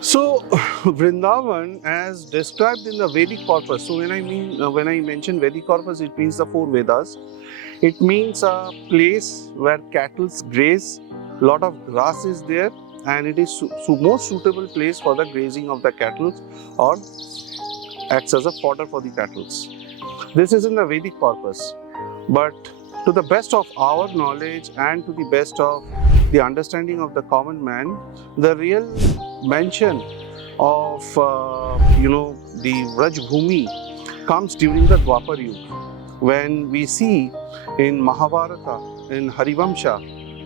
So, Vrindavan, as described in the Vedic corpus. So, when I mention Vedic corpus, it means the four Vedas. It means a place where cattle graze. Lot of grass is there, and it is most suitable place for the grazing of the cattle, or acts as a fodder for the cattle. This is in the Vedic corpus. But to the best of our knowledge and to the best of the understanding of the common man, the real mention of the Vraj Bhumi comes during the Dwapar Yuga, when we see in Mahabharata, in Harivamsha,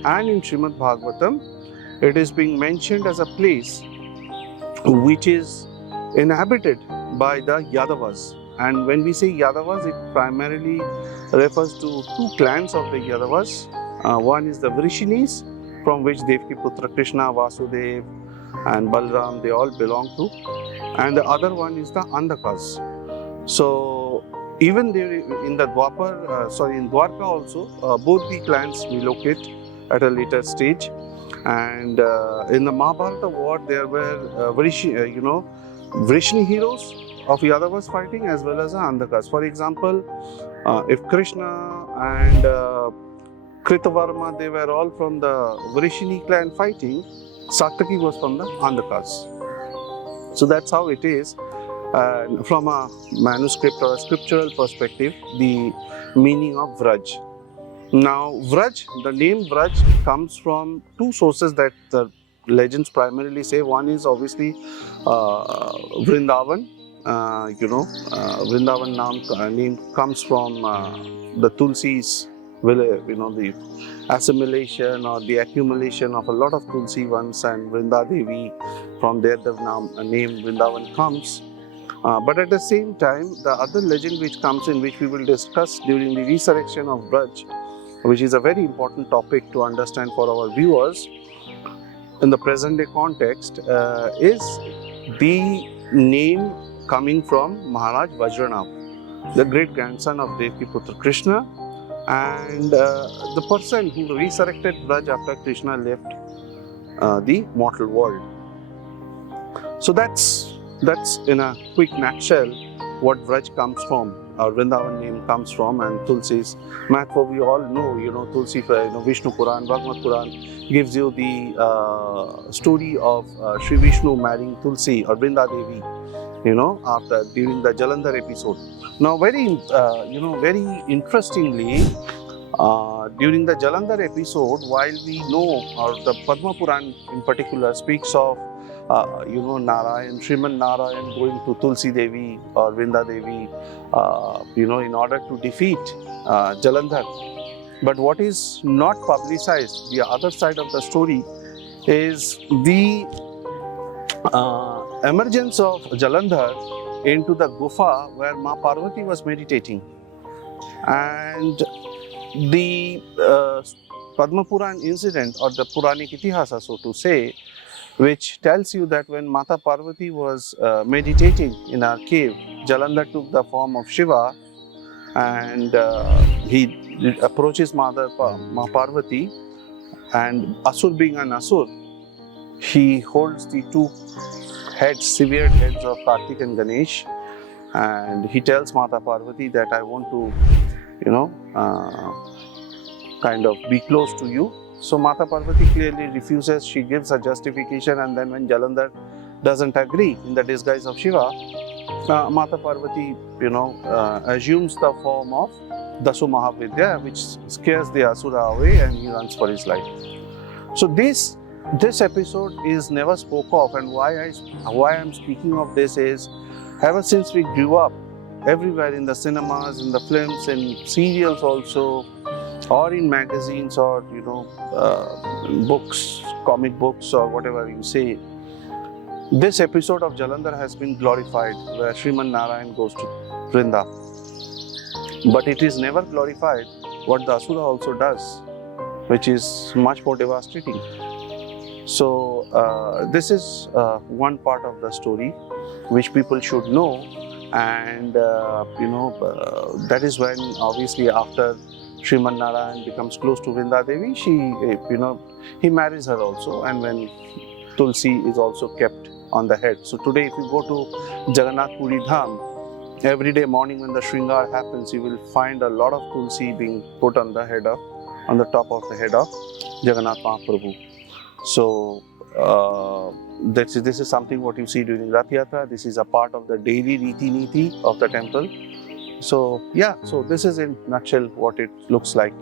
and in Srimad Bhagavatam, it is being mentioned as a place which is inhabited by the Yadavas. And when we say Yadavas, it primarily refers to two clans of the Yadavas. One is the Vrishinis, from which Devaki Putra Krishna, Vasudev, and Balram, they all belong to. And the other one is the Andhakas. So, even there in the in Dwarka also, both the clans relocate at a later stage. And in the Mahabharata war, there were Vrishni heroes of Yadavas fighting as well as the Andhakas. For example, if Krishna and Kritavarma, they were all from the Vrishni clan fighting, Satyaki was from the Andhakas. So that's how it is. From a manuscript or a scriptural perspective, the meaning of Vraj. Now, Vraj, the name Vraj comes from two sources that the legends primarily say. One is obviously Vrindavan. Vrindavan name comes from the Tulsi's, the assimilation or the accumulation of a lot of Tulsi ones, and Vrinda Devi, from there the name Vrindavan comes. But at the same time, the other legend which comes in, which we will discuss during the resurrection of Braj, which is a very important topic to understand for our viewers in the present day context, is the name coming from Maharaj Vajranath, the great grandson of Devaki Putra Krishna, and the person who resurrected Braj after Krishna left the mortal world. So that's in a quick nutshell what Vraj comes from, or Vrindavan name comes from, and Tulsi's Mahatma we all know. Tulsi, Vishnu Puran, Bhagavad Puran gives you the story of Sri Vishnu marrying Tulsi or Vrinda Devi, during the Jalandhar episode. Now, very interestingly, during the Jalandhar episode, while we know, or the Padma Puran in particular speaks of Narayan, Sriman Narayan going to Tulsi Devi or Vrinda Devi, in order to defeat Jalandhar. But what is not publicized, the other side of the story, is the emergence of Jalandhar into the gufa where Ma Parvati was meditating. And the Padma Puran incident, or the Puranic Itihasa, so to say, which tells you that when Mata Parvati was meditating in her cave, Jalandhar took the form of Shiva, and he approaches Ma Parvati, and Asur being an Asur, he holds the two severed heads of Kartik and Ganesh, and he tells Mata Parvati that I want to, kind of be close to you. So Mata Parvati clearly refuses. She gives a justification, and then when Jalandhar doesn't agree in the disguise of Shiva, Mata Parvati, assumes the form of Dasu Mahavidya, which scares the Asura away, and he runs for his life. So this episode is never spoke of, and why I'm speaking of this is, ever since we grew up, everywhere in the cinemas, in the films, in serials also, or in magazines, or books, comic books, or whatever you say, this episode of Jalandhar has been glorified, where Sriman Narayan goes to Vrinda. But it is never glorified what the Asura also does, which is much more devastating. So this is one part of the story which people should know, and that is when, obviously, after Sriman Narayan becomes close to Vrinda Devi, he marries her also, and when Tulsi is also kept on the head. So today, if you go to Jagannath Puri Dham, every day morning when the Shringar happens, you will find a lot of tulsi being put on the top of the head of Jagannath Mahaprabhu. So this is something what you see during Rath Yatra. This is a part of the daily Riti Niti of the temple. So yeah, so this is in nutshell what it looks like.